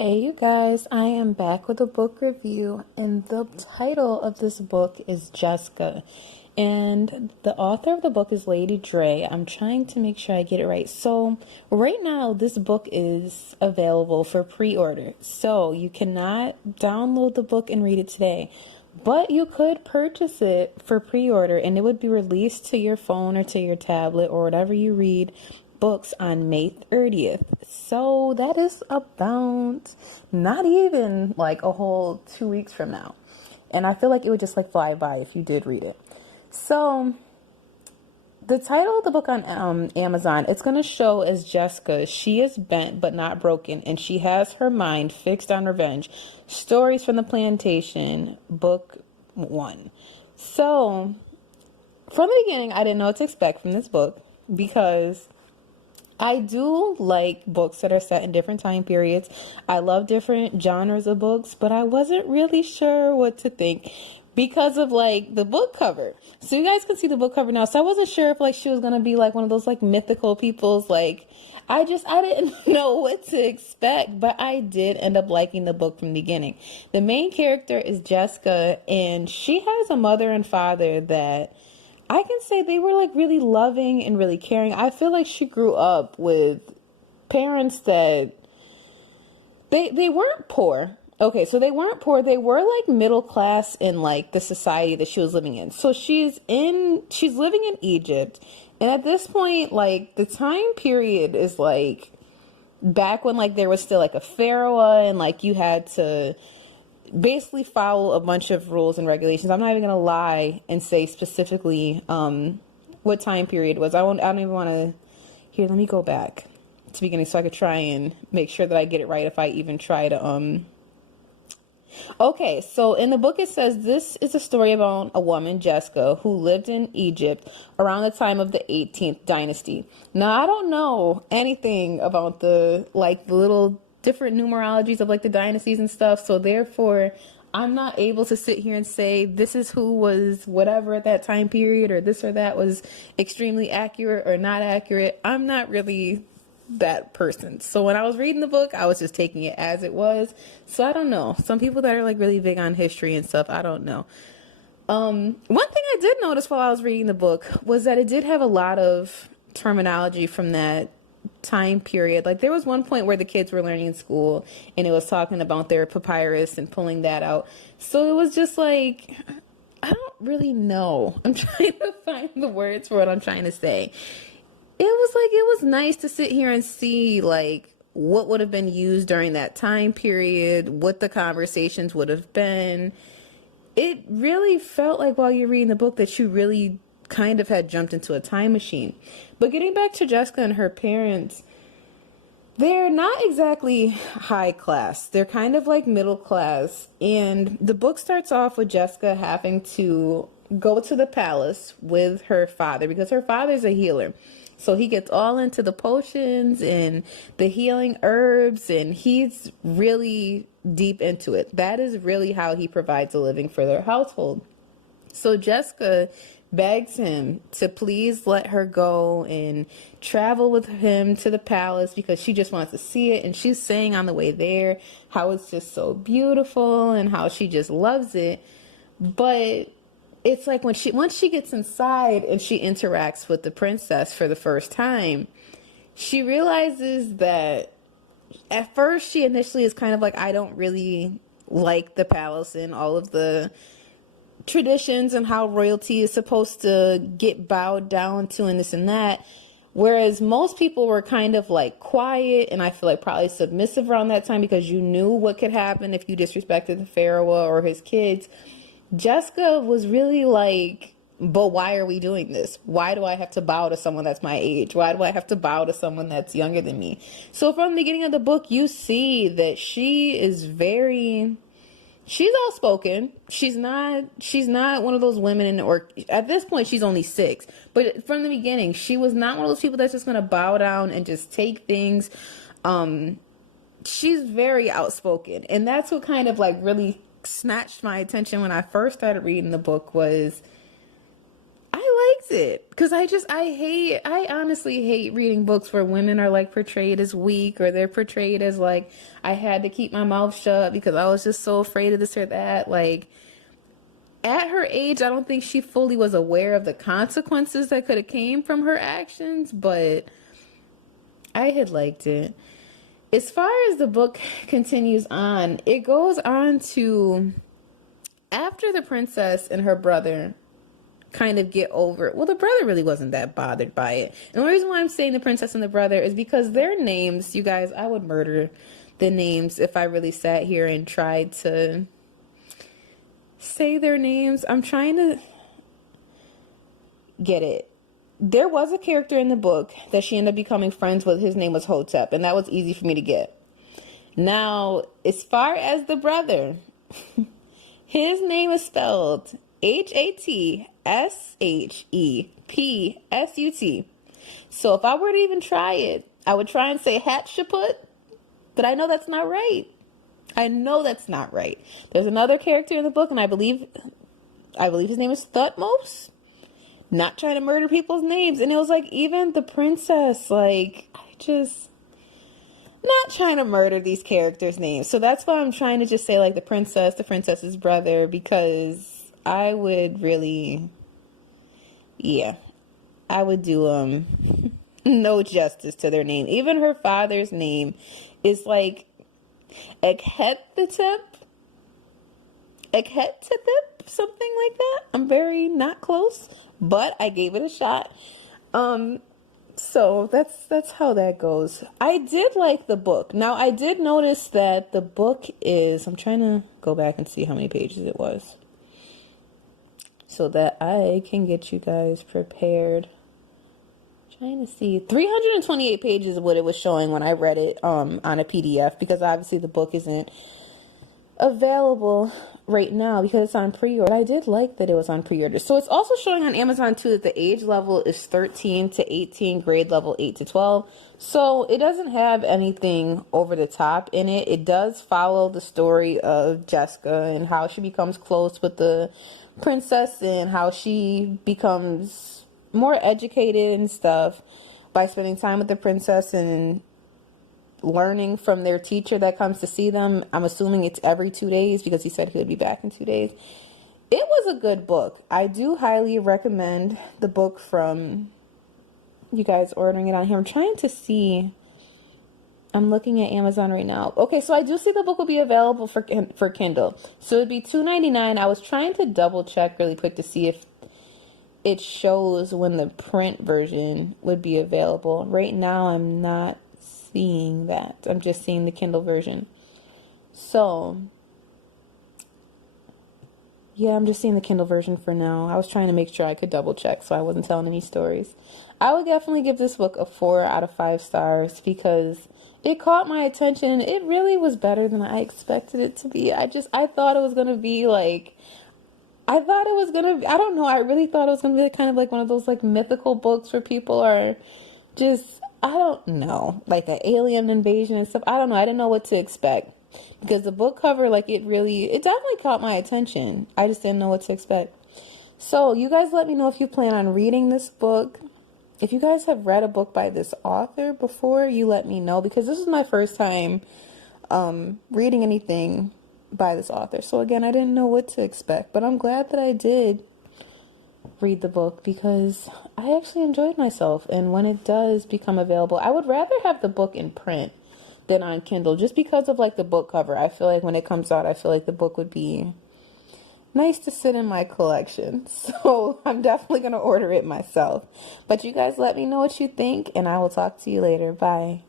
Hey, you guys, I am back with a book review, and the title of this book is Jeska. And the author of the book is Lady Dre. I'm trying to make sure I get it right. So, right now, this book is available for pre order. So, you cannot download the book and read it today, but you could purchase it for pre order, and it would be released to your phone or to your tablet or whatever you read books on May 30th. So that is about not even like a whole 2 weeks from now. And I feel like it would just like fly by if you did read it. So the title of the book on Amazon, it's going to show as Jeska. She is bent but not broken, and she has her mind fixed on revenge. Stories from the Plantation, book 1. So from the beginning, I didn't know what to expect from this book because I do like books that are set in different time periods. I love different genres of books, but I wasn't really sure what to think because of like the book cover. So you guys can see the book cover now. So I wasn't sure if like she was gonna be like one of those like mythical people's like I didn't know what to expect, but I did end up liking the book from the beginning. The main character is Jeska, and she has a mother and father that I can say they were like really loving and really caring. I feel like she grew up with parents that they weren't poor. Okay, so they weren't poor. They were like middle class in like the society that she was living in. So she's living in Egypt. And at this point, like the time period is like back when like there was still like a pharaoh and like you had to basically follow a bunch of rules and regulations. I'm not even gonna lie and say specifically what time period it was. I don't even want to. Here, let me go back to the beginning so I could try and make sure that I get it right if I even try to Okay, so in the book it says this is a story about a woman, Jeska, who lived in Egypt around the time of the 18th dynasty. Now, I don't know anything about the little different numerologies of like the dynasties and stuff, so therefore I'm not able to sit here and say this is who was whatever at that time period or this or that was extremely accurate or not accurate. I'm not really that person. So when I was reading the book, I was just taking it as it was. So I don't know. Some people that are like really big on history and stuff, I don't know. One thing I did notice while I was reading the book was that it did have a lot of terminology from that time period. Like there was one point where the kids were learning in school and it was talking about their papyrus and pulling that out. So it was just like, I don't really know. I'm trying to find the words for what I'm trying to say. It was nice to sit here and see like what would have been used during that time period, what the conversations would have been. It really felt like while you're reading the book that you really kind of had jumped into a time machine. But getting back to Jeska and her parents, they're not exactly high class. They're kind of like middle class. And the book starts off with Jeska having to go to the palace with her father because her father's a healer. So he gets all into the potions and the healing herbs, and he's really deep into it. That is really how he provides a living for their household. So Jeska begs him to please let her go and travel with him to the palace because she just wants to see it. And she's saying on the way there how it's just so beautiful and how she just loves it. But it's like once she gets inside and she interacts with the princess for the first time, she realizes that at first she initially is kind of like, I don't really like the palace and all of the traditions and how royalty is supposed to get bowed down to and this and that. Whereas most people were kind of like quiet and I feel like probably submissive around that time because you knew what could happen if you disrespected the pharaoh or his kids. Jeska was really like, but why are we doing this? Why do I have to bow to someone that's my age? Why do I have to bow to someone that's younger than me? So from the beginning of the book, you see that she's outspoken. She's not one of those women or at this point she's only 6. But from the beginning, she was not one of those people that's just going to bow down and just take things. She's very outspoken. And that's what kind of like really snatched my attention when I first started reading the book was I liked liked it because I honestly hate reading books where women are like portrayed as weak, or they're portrayed as like I had to keep my mouth shut because I was just so afraid of this or that. Like, at her age, I don't think she fully was aware of the consequences that could have came from her actions, but I had liked it. As far as the book continues on, it goes on to after the princess and her brother kind of get over it. Well, the brother really wasn't that bothered by it. And the reason why I'm saying the princess and the brother is because their names, you guys, I would murder the names if I really sat here and tried to say their names. I'm trying to get it. There was a character in the book that she ended up becoming friends with. His name was Hotep, and that was easy for me to get. Now, as far as the brother, his name is spelled Hatshepsut. So if I were to even try it, I would try and say Hatshepsut, but I know that's not right. I know that's not right. There's another character in the book, and I believe his name is Thutmose. Not trying to murder people's names. And it was like, even the princess, like, not trying to murder these characters' names. So that's why I'm trying to just say, like, the princess's brother, because I would really, I would do, no justice to their name. Even her father's name is like Ekhetep, something like that. I'm very not close, but I gave it a shot. So that's how that goes. I did like the book. Now, I did notice that the book is, I'm trying to go back and see how many pages it was so that I can get you guys prepared. Trying to see, 328 pages is what it was showing when I read it on a PDF, because obviously the book isn't available right now because it's on pre-order. I did like that it was on pre-order. So it's also showing on Amazon too that the age level is 13 to 18, grade level 8 to 12. So it doesn't have anything over the top in it. It does follow the story of Jeska and how she becomes close with the princess and how she becomes more educated and stuff by spending time with the princess and learning from their teacher that comes to see them. I'm assuming it's every 2 days because he said he would be back in 2 days. It was a good book. I do highly recommend the book from you guys ordering it on here. I'm trying to see. I'm looking at Amazon right now. Okay, so I do see the book will be available for Kindle. So it'd be $2.99. I was trying to double check really quick to see if it shows when the print version would be available. Right now, I'm not seeing that. I'm just seeing the Kindle version. So, yeah, I'm just seeing the Kindle version for now. I was trying to make sure I could double check so I wasn't telling any stories. I would definitely give this book a 4 out of 5 stars because it caught my attention. It really was better than I expected it to be. I thought it was going to be like, I don't know, I really thought it was going to be kind of like one of those like mythical books where people are just, I don't know, like an alien invasion and stuff. I don't know. I didn't know what to expect because the book cover, like it definitely caught my attention. I just didn't know what to expect. So you guys let me know if you plan on reading this book. If you guys have read a book by this author before, you let me know because this is my first time reading anything by this author. So again, I didn't know what to expect, but I'm glad that I did read the book because I actually enjoyed myself. And when it does become available, I would rather have the book in print than on Kindle just because of like the book cover. I feel like when it comes out, I feel like the book would be nice to sit in my collection. So I'm definitely going to order it myself. But you guys let me know what you think and I will talk to you later. Bye.